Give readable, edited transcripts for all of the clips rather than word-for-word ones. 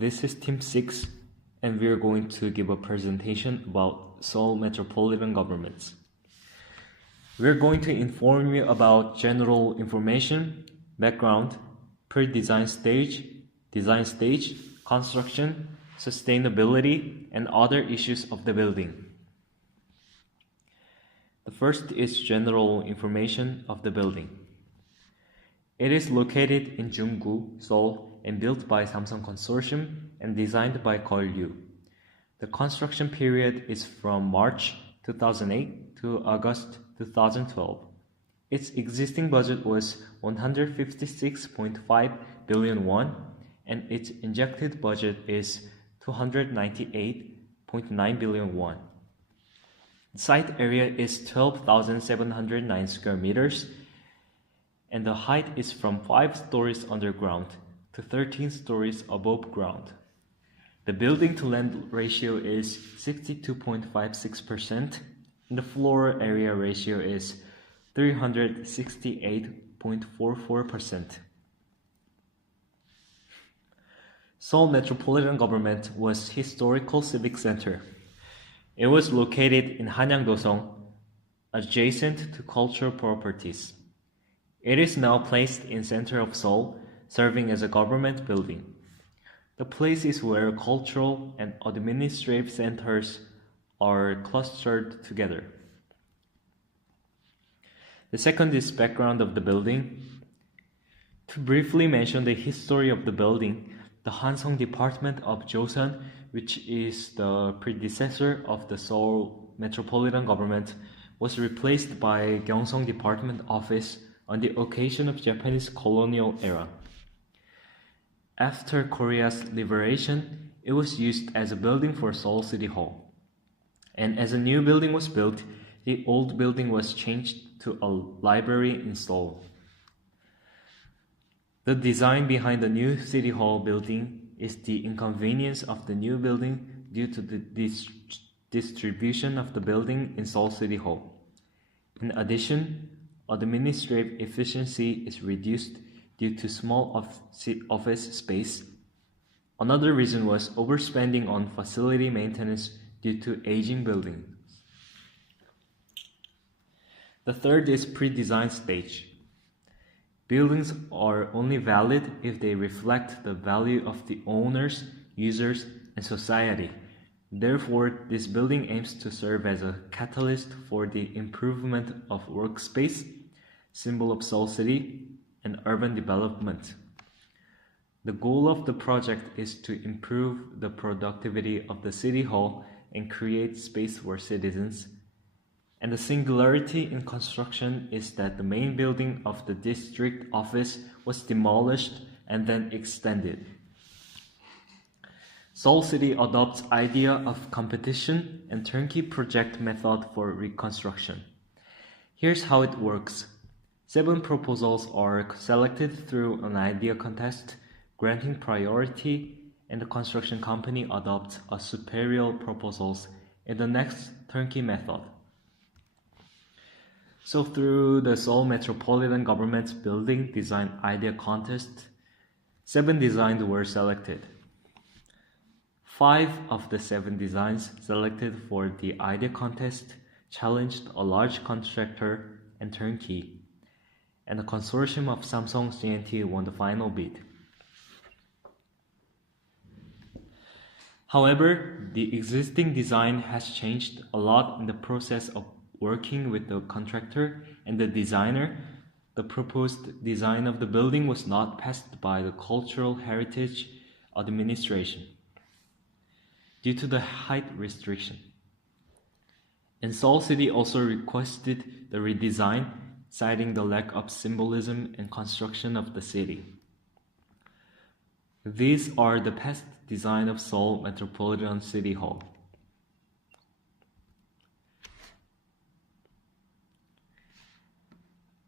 This is Team 6, and we are going to give a presentation about Seoul Metropolitan Governments. We are going to inform you about general information, background, pre-design stage, design stage, construction, sustainability, and other issues of the building. The first is general information of the building. It is located in Junggu, Seoul, and built by Samsung Consortium and designed by Golyu. The construction period is from March 2008 to August 2012. Its existing budget was 156.5 billion won, and its injected budget is 298.9 billion won. The site area is 12,709 square meters, and the height is from 5 stories underground to 13 stories above ground. The building to land ratio is 62.56%, and the floor area ratio is 368.44%. Seoul Metropolitan Government was historical civic center. It was located in Hanyang-dosong, adjacent to cultural properties. It is now placed in center of Seoul, serving as a government building. The place is where cultural and administrative centers are clustered together. The second is background of the building. To briefly mention the history of the building, the Hansong Department of Joseon, which is the predecessor of the Seoul Metropolitan Government, was replaced by Gyeongsong Department Office on the occasion of Japanese colonial era. After Korea's liberation, it was used as a building for Seoul City Hall. And as a new building was built, the old building was changed to a library in Seoul. The design behind the new City Hall building is the inconvenience of the new building due to the distribution of the building in Seoul City Hall. In addition, administrative efficiency is reduced due to small office space. Another reason was overspending on facility maintenance due to aging buildings. The third is pre-design stage. Buildings are only valid if they reflect the value of the owners, users, and society. Therefore, this building aims to serve as a catalyst for the improvement of workspace, symbol of Seoul City, and urban development. The goal of the project is to improve the productivity of the City Hall and create space for citizens. And the singularity in construction is that the main building of the district office was demolished and then extended. Seoul City adopts idea of competition and turnkey project method for reconstruction. Here's how it works. 7 proposals are selected through an idea contest, granting priority, and the construction company adopts a superior proposals in the next turnkey method. So through the Seoul Metropolitan Government's building design idea contest, 7 designs were selected. 5 of the 7 designs selected for the idea contest challenged a large contractor and turnkey, and the consortium of Samsung C&T won the final bid. However, the existing design has changed a lot in the process of working with the contractor and the designer. The proposed design of the building was not passed by the Cultural Heritage Administration due to the height restriction. And Seoul City also requested the redesign, citing the lack of symbolism and construction of the city. These are the past design of Seoul Metropolitan City Hall.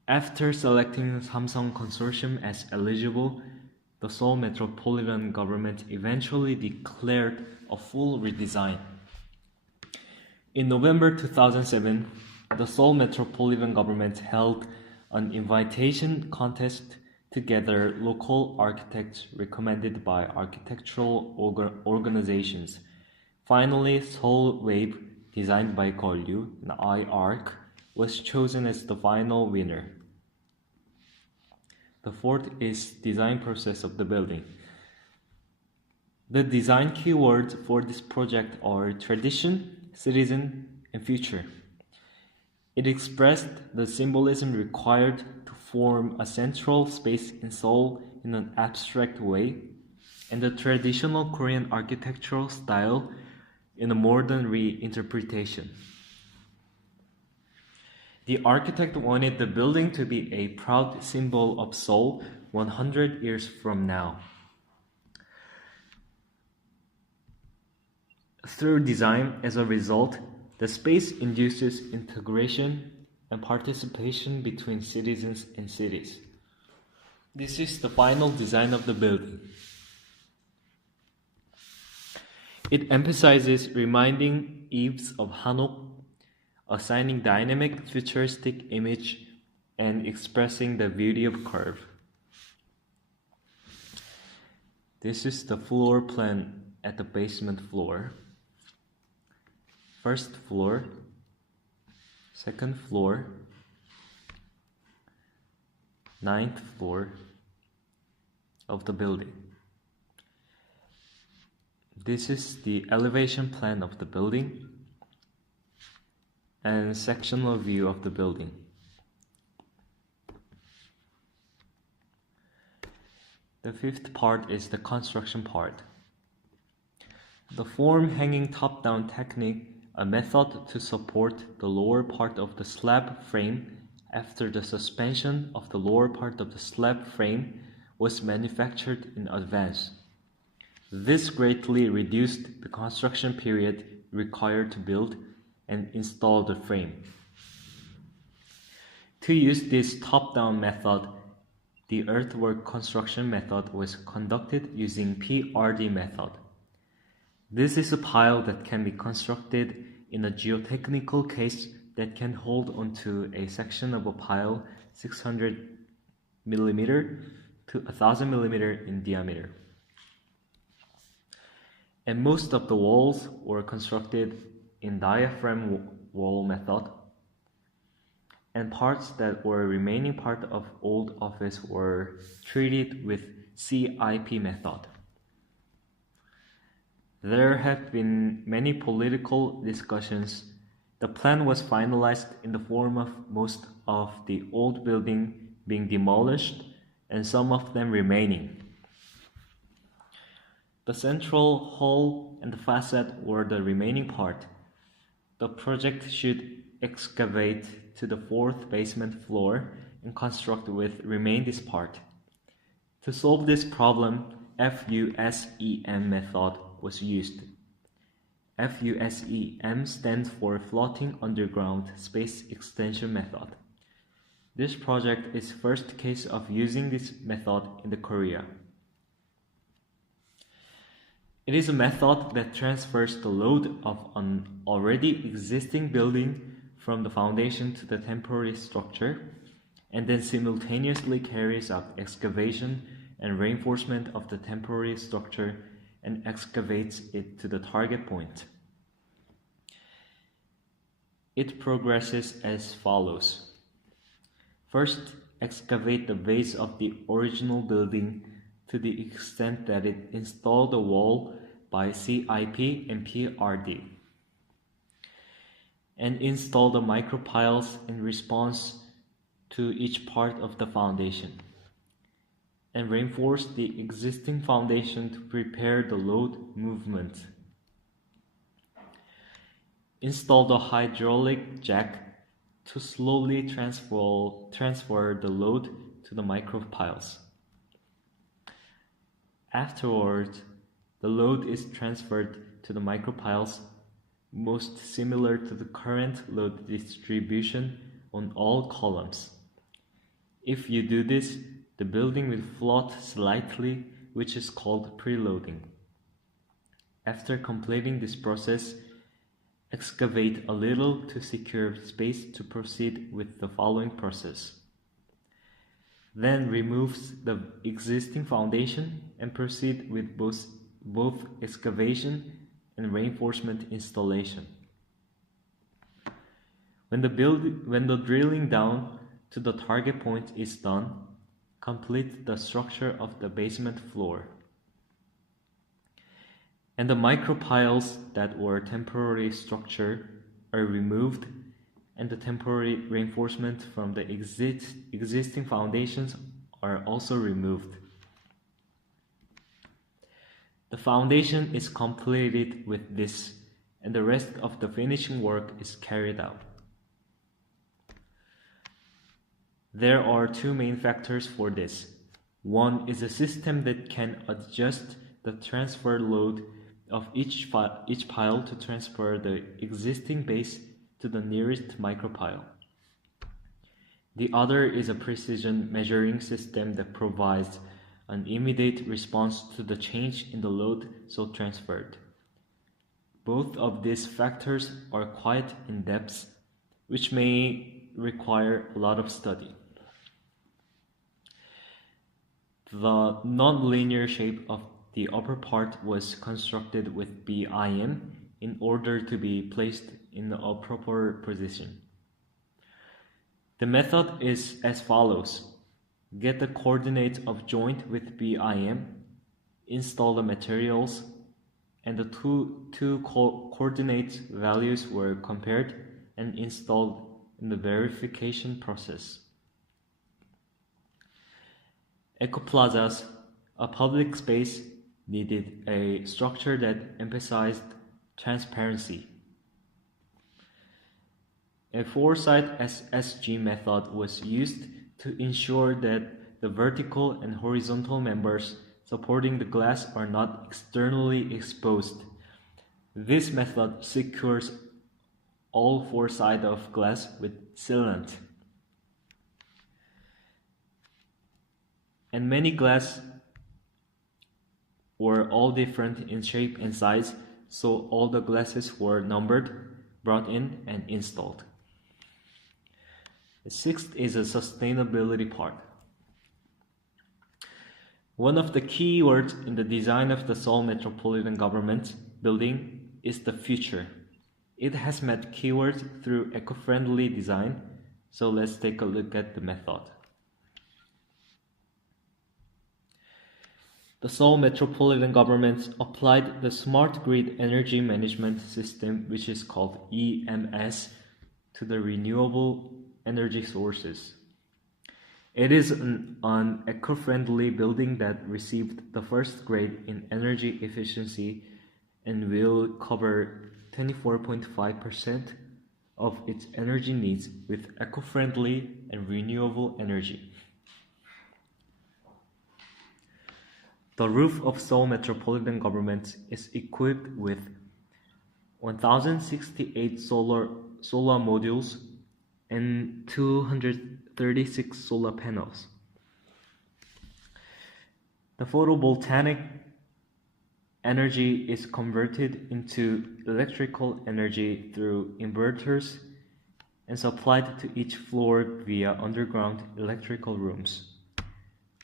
After selecting Samsung Consortium as eligible, the Seoul Metropolitan Government eventually declared a full redesign. In November 2007, the Seoul Metropolitan Government held an invitation contest together local architects recommended by architectural organizations. Finally, Seoul Wave, designed by Golyu, an I-Arc, was chosen as the final winner. The fourth is design process of the building. The design keywords for this project are tradition, citizen, and future. It expressed the symbolism required to form a central space in Seoul in an abstract way, and the traditional Korean architectural style in a modern reinterpretation. The architect wanted the building to be a proud symbol of Seoul 100 years from now. Through design, as a result, the space induces integration and participation between citizens and cities. This is the final design of the building. It emphasizes reminding eaves of Hanok, assigning dynamic, futuristic image, and expressing the beauty of curve. This is the floor plan at the basement floor. First floor, second floor, 9th floor of the building. This is the elevation plan of the building and sectional view of the building. The fifth part is the construction part. The form hanging top-down technique, a method to support the lower part of the slab frame after the suspension of the lower part of the slab frame was manufactured in advance. This greatly reduced the construction period required to build and install the frame. To use this top-down method, the earthwork construction method was conducted using PRD method. This is a pile that can be constructed in a geotechnical case that can hold onto a section of a pile 600 mm to 1000 mm in diameter. And most of the walls were constructed in diaphragm wall method, and parts that were remaining part of old office were treated with CIP method. There have been many political discussions. The plan was finalized in the form of most of the old building being demolished and some of them remaining. The central hall and the facade were the remaining part. The project should excavate to the 4th basement floor and construct with remain this part. To solve this problem, FUSEM method was used. FUSEM stands for Floating Underground Space Extension Method. This project is first case of using this method in the Korea. It is a method that transfers the load of an already existing building from the foundation to the temporary structure, and then simultaneously carries out excavation and reinforcement of the temporary structure and excavates it to the target point. It progresses as follows. First, excavate the base of the original building to the extent that it installed the wall by CIP and PRD, and install the micropiles in response to each part of the foundation, and reinforce the existing foundation to prepare the load movement. Install the hydraulic jack to slowly transfer the load to the micropiles. Afterwards, the load is transferred to the micropiles, most similar to the current load distribution on all columns. If you do this, the building will float slightly, which is called preloading. After completing this process, excavate a little to secure space to proceed with the following process. then removes the existing foundation and proceed with both excavation and reinforcement installation. When the drilling down to the target point is done, complete the structure of the basement floor. And the micropiles that were temporary structure are removed, and the temporary reinforcement from the existing foundations are also removed. The foundation is completed with this, and the rest of the finishing work is carried out. There are two main factors for this. One is a system that can adjust the transfer load of each pile to transfer the existing base to the nearest micropile. The other is a precision measuring system that provides an immediate response to the change in the load so transferred. Both of these factors are quite in-depth, which may require a lot of study. The non-linear shape of the upper part was constructed with BIM in order to be placed in a proper position. The method is as follows. Get the coordinates of joint with BIM, install the materials, and the two coordinate values were compared and installed in the verification process. Ecoplazas, a public space, needed a structure that emphasized transparency. A four-side SSG method was used to ensure that the vertical and horizontal members supporting the glass are not externally exposed. This method secures all four sides of glass with sealant. And many glass were all different in shape and size, so all the glasses were numbered, brought in, and installed. The sixth is a sustainability part. One of the key words in the design of the Seoul Metropolitan Government building is the future. It has met keywords through eco-friendly design, so let's take a look at the method. The Seoul Metropolitan Government applied the Smart Grid Energy Management System, which is called EMS, to the renewable energy sources. It is an eco-friendly building that received the first grade in energy efficiency and will cover 24.5% of its energy needs with eco-friendly and renewable energy. The roof of Seoul Metropolitan Government is equipped with 1,068 solar modules and 236 solar panels. The photovoltaic energy is converted into electrical energy through inverters and supplied to each floor via underground electrical rooms.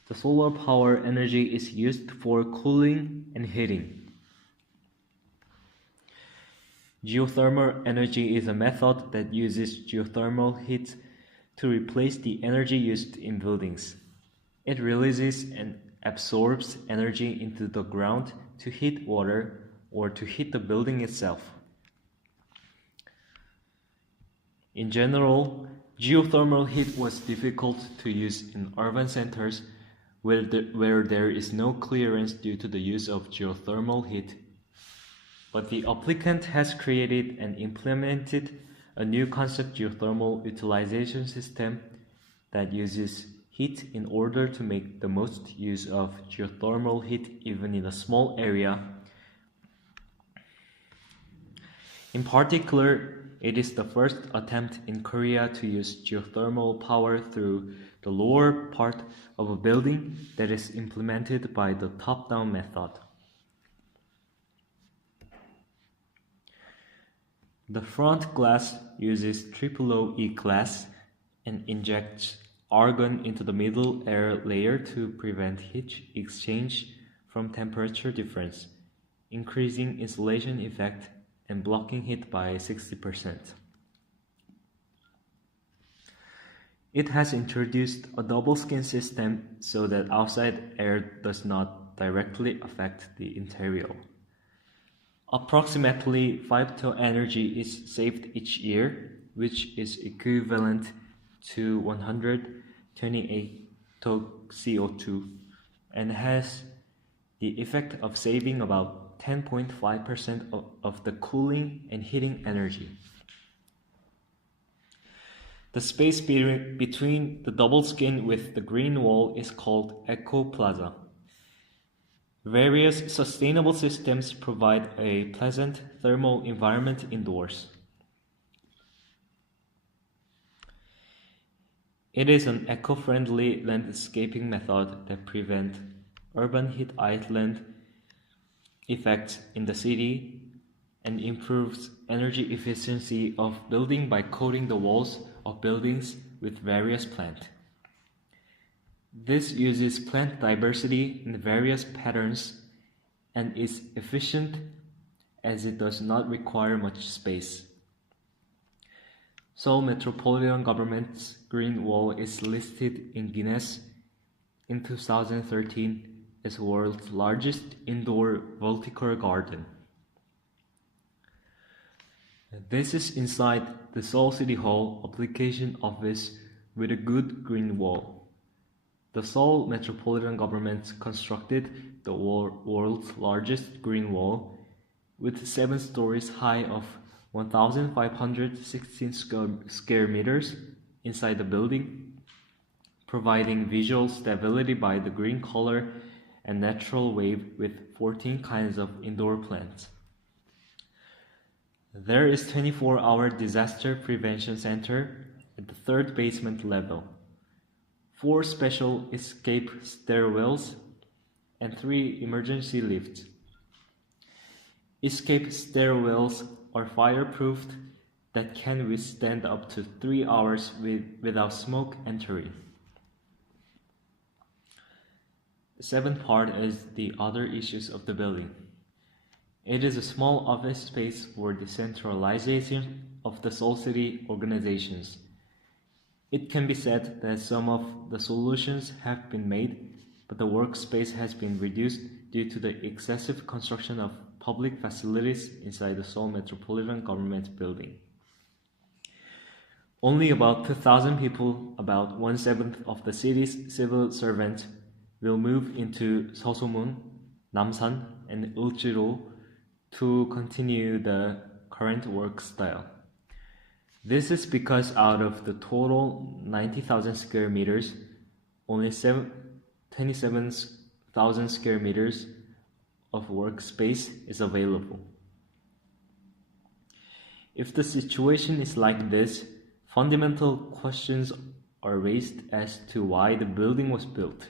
The solar power energy is used for cooling and heating. Geothermal energy is a method that uses geothermal heat to replace the energy used in buildings. It releases and absorbs energy into the ground to heat water or to heat the building itself. In general, geothermal heat was difficult to use in urban centers where there is no clearance due to the use of geothermal heat. But the applicant has created and implemented a new concept geothermal utilization system that uses heat in order to make the most use of geothermal heat even in a small area. In particular, it is the first attempt in Korea to use geothermal power through the lower part of a building that is implemented by the top-down method. The front glass uses OOE glass and injects argon into the middle air layer to prevent heat exchange from temperature difference, increasing insulation effect and blocking heat by 60%. It has introduced a double skin system so that outside air does not directly affect the interior. Approximately 5 to energy is saved each year, which is equivalent to 128 to CO2, and has the effect of saving about 10.5% of the cooling and heating energy. The space between the double skin with the green wall is called Eco Plaza. Various sustainable systems provide a pleasant thermal environment indoors. It is an eco-friendly landscaping method that prevents urban heat island effects in the city and improves energy efficiency of building by coating the walls of buildings with various plants. This uses plant diversity in various patterns and is efficient as it does not require much space. Seoul Metropolitan Government's Green Wall is listed in Guinness in 2013 as world's largest indoor vertical garden. This is inside the Seoul City Hall application office with a good green wall. The Seoul Metropolitan Government constructed the world's largest green wall with 7 stories high of 1,516 square meters inside the building, providing visual stability by the green color and natural wave with 14 kinds of indoor plants. There is 24-hour disaster prevention center at the 3rd basement level, 4 special escape stairwells, and 3 emergency lifts. Escape stairwells are fireproofed that can withstand up to 3 hours without smoke entering. The 7th part is the other issues of the building. It is a small office space for decentralization of the Seoul City organizations. It can be said that some of the solutions have been made, but the workspace has been reduced due to the excessive construction of public facilities inside the Seoul Metropolitan Government building. Only about 2,000 people, about 1/7 of the city's civil servants, will move into Seosomun, Namsan, and Ulchiro to continue the current work style. This is because out of the total 90,000 square meters, only 27,000 square meters of workspace is available. If the situation is like this, fundamental questions are raised as to why the building was built.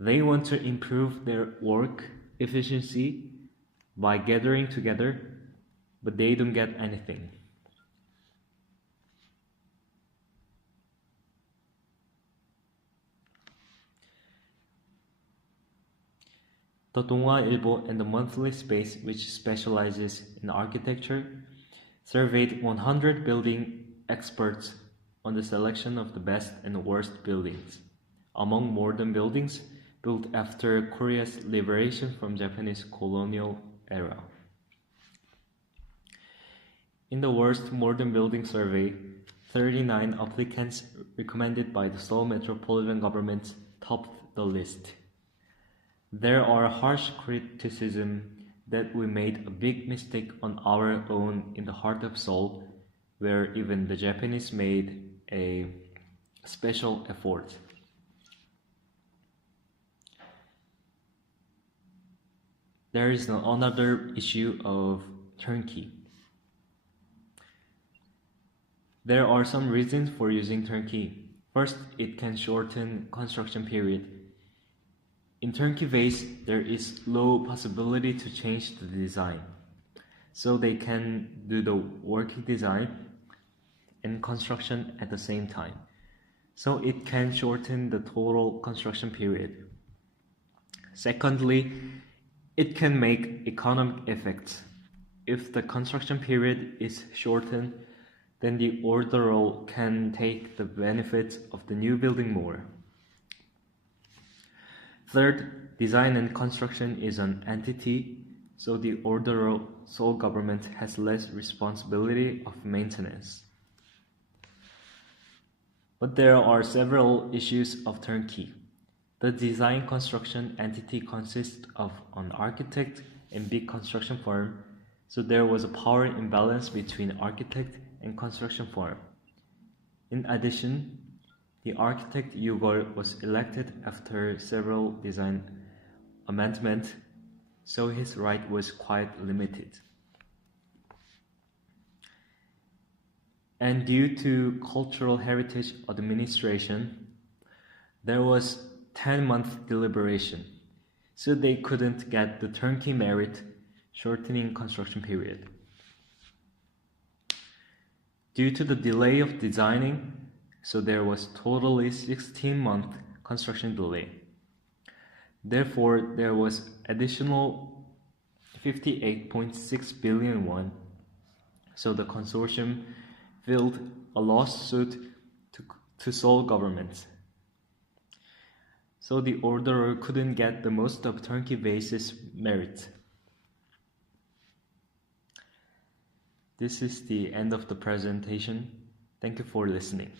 They want to improve their work efficiency by gathering together, but they don't get anything. The Donghua Ilbo and the Monthly Space, which specializes in architecture, surveyed 100 building experts on the selection of the best and worst buildings among modern buildings built after Korea's liberation from Japanese colonial era. In the worst modern building survey, 39 applicants recommended by the Seoul Metropolitan Government topped the list. There are harsh criticism that we made a big mistake on our own in the heart of Seoul, where even the Japanese made a special effort. There is another issue of turnkey. There are some reasons for using turnkey. First, it can shorten construction period. In turnkey phase, there is low possibility to change the design, so they can do the working design and construction at the same time. so it can shorten the total construction period. Secondly, it can make economic effects. If the construction period is shortened, then the orderer can take the benefits of the new building more. Third, design and construction is an entity, so the orderer Seoul government has less responsibility of maintenance. But there are several issues of turnkey. The design construction entity consists of an architect and big construction firm, so there was a power imbalance between architect and construction firm. In addition, the architect Yugol was elected after several design amendments, so his right was quite limited. And due to Cultural Heritage Administration, there was 10-month deliberation, so they couldn't get the turnkey merit, shortening construction period. Due to the delay of designing, so there was totally 16-month construction delay. Therefore, there was additional 58.6 billion won, so the consortium filed a lawsuit to Seoul government. So the orderer couldn't get the most of turnkey basis merit. This is the end of the presentation. Thank you for listening.